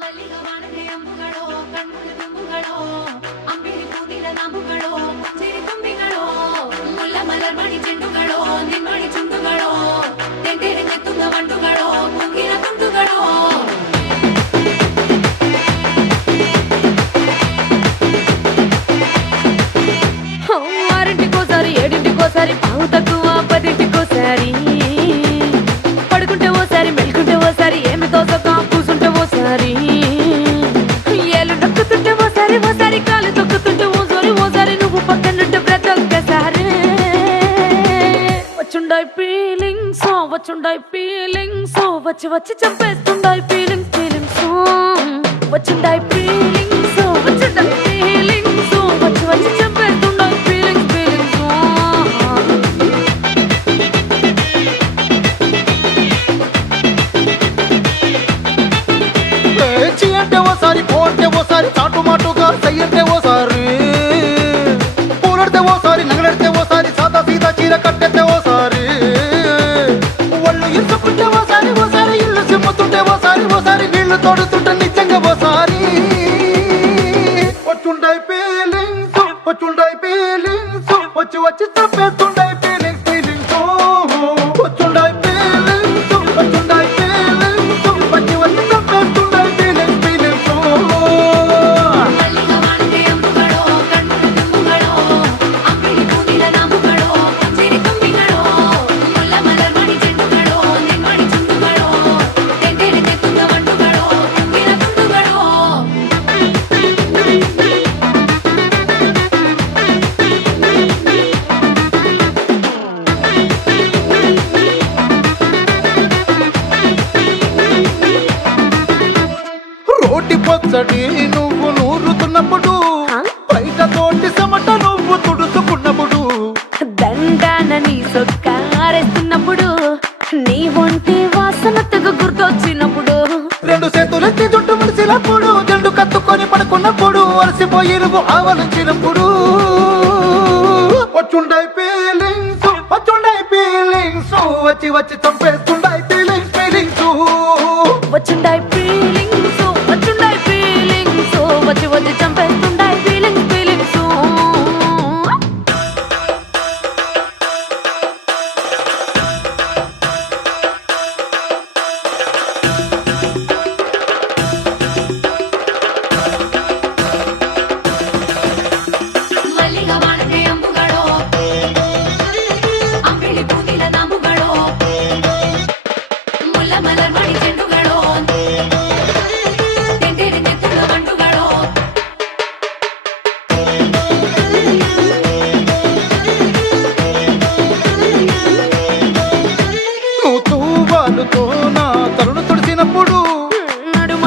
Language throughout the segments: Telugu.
ಮಲ್ಲಿಗ ವಾಣನೆ ಅಂಬುಗಳೋ ಕಣ್ಮುಳ ತುಂಬುಗಳೋ ಅಂಬಿಳಿ ಕೂದಿನ ನಾಮುಗಳೋ ಮುಂಜಿರಿ ತುಂಬಿಗಳೋ ಮುಲ್ಲ ಮಲರ್ಮಣಿ ಚೆಂಡುಗಳೋ ನಿಮ್ಮಣಿ ಚುಂಡುಗಳೋ ತೆಂಟೆರೆ ನೆತ್ತುಂಗ ಮಂಡುಗಳೋ ಕುಂಗಿನ ತುಂಡುಗಳೋ ఆరింటికోసారి ఏడింటికోసారి పావు తక్కువ పదింటికోసారి పడుకుంటే ఓసారి మెలుకుంటే ఓసారి ఏమి తోసక కూసుంటే ఓసారి ఏళ్ళు నొక్కుతుంటే ఓసారి ఓసారి కాలు తొక్కుతుంటే ఓసారి నువ్వు పక్కనుంటే బ్రతొక్కసారి వచ్చుండాయి ఫీలింగ్స్ వచ్చి వచ్చి చంపేస్తుండాయి ఫీలింగ్స్ వచ్చుండాయి ఫీలింగ్స్ వచ్చుండాయి ఫీలింగ్స్ వచ్చి వచ్చి చంపేస్తుండాయి ఫీలింగ్స్ అంటే ఓసారి పోంటే ఓసారి చాటు మాటుగా సయ్యంటే ఓసారి పూలడితే ఓసారి నగలడితే ఓసారి సాదా సీదా చీర కట్టెత్తే ఓసారి ఒళ్ళు ఇసుకుంటే ఓసారి ఇల్లు సిమ్ముతుంటే ఓసారి నీళ్లు తోడుతుంటే నిజంగా ఓసారి వచ్చుండాయి ఫీలింగ్స్ వచ్చి వచ్చి తప్పేస్తుండాయి ఫీలింగ్స్ వచ్చుండాయి ఫీలింగ్స్ వచ్చి వచ్చి తప్పేస్తుండాయి ఫీలింగ్స్ ಮಲ್ಲಿಗ ವಾಣನೆ ಅಂಬುಗಳೋ ಕಣ್ಮುಳ ತುಂಬುಗಳೋ ಅಂಬಿಳಿ ಕೂದಿನ ನಾಮುಗಳೋ ಮುಂಜಿರಿ ತುಂಬಿಗಳೋ ಮುಲ್ಲ ಮಲರ್ಮಣಿ ಚೆಂಡುಗಳೋ ನಿಮ್ಮಣಿ ಚುಂಡುಗಳೋ ತೆಂಟೆರೆ ನೆತ್ತುಂಗ ಮಂಡುಗಳೋ ಕುಂಗಿನ ತುಂಡುಗಳೋ రోటి పచ్చడి నువ్వు నూరుతున్నప్పుడు బయట తోటి సమట నువ్వు తుడుచుకున్నప్పుడు దండాన నీ సొక్కారేస్తున్నప్పుడు నీ ఒంటి వాసన తెగ గుర్తొచ్చినప్పుడు రెండు చేతులెత్తి జుట్టు ముడిసినప్పుడు జండు కత్తుకొని పడుకున్నప్పుడు అలసిపోయి నువ్వు ఆవలించినప్పుడు వచ్చుండాయి ఫీలింగ్స్ వచ్చి వచ్చి చంపేస్తుండాయి ఫీలింగ్స్ వచ్చుండాయి ఫీలింగ్స్ వచ్చి వచ్చి చంపేస్తుండాయి ఫీలింగ్స్ ಮಲ್ಲಿಗ ವಾಣನೆ ಅಂಬುಗಳೋ ಅಂಬಿಳಿ ಕೂದಿನ ನಾಮುಗಳೋ ಮುಲ್ಲ ಮಲರ್ಮಣಿ ಚೆಂಡುಗಳೋ ತೆಂಟೆರೆ ನೆತ್ತುಂಗ ಮಂಡುಗಳೋ నువ్వు తూవాలుతో నా తరుణు తుడిసినప్పుడు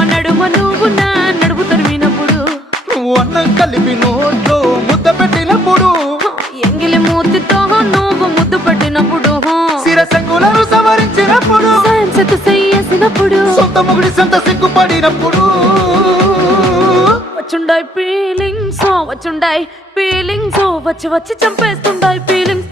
నడుమ నువ్వు నా నడుపు తరిమినప్పుడు నువ్వు అన్నం కలిపి నోట్లో ముద్ద పెట్టినప్పుడు ఎంగిలి మూతితో నువ్వు ముద్దు పెట్టినప్పుడు శిరసంగులను సవరించినప్పుడు సైన్సెత్తు చెయ్యేసినప్పుడు సొంత ముగుడి సొంత సిగ్గుపడినప్పుడు వచ్చుండాయి ఫీలింగ్స్ వచ్చి వచ్చి చంపేస్తుండాయి ఫీలింగ్స్